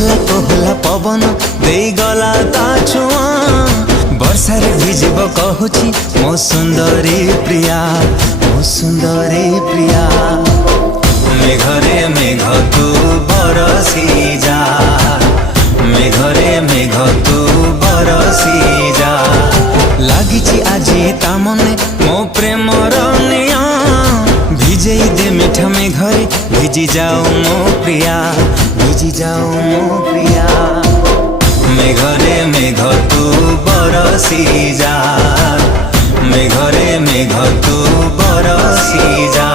कोहला कोहला पवन दे गला ता छुआ वर्षार भिजिब कहूची मो सुंदरी प्रिया, मो सुंदरी प्रिया। मेघरे मेघ तू बरसी जा, मेघरे मेघ तू बरसी जा। लागिची आजी ता मने मो प्रेमर निया भिजेई दे मीठा मेघरे भिजी जाओ मो प्रिया, भिजी जाओ मो प्रिया। मेघरे मेघ तू बरसी जा, मेघरे मेघ तू बरसी जा।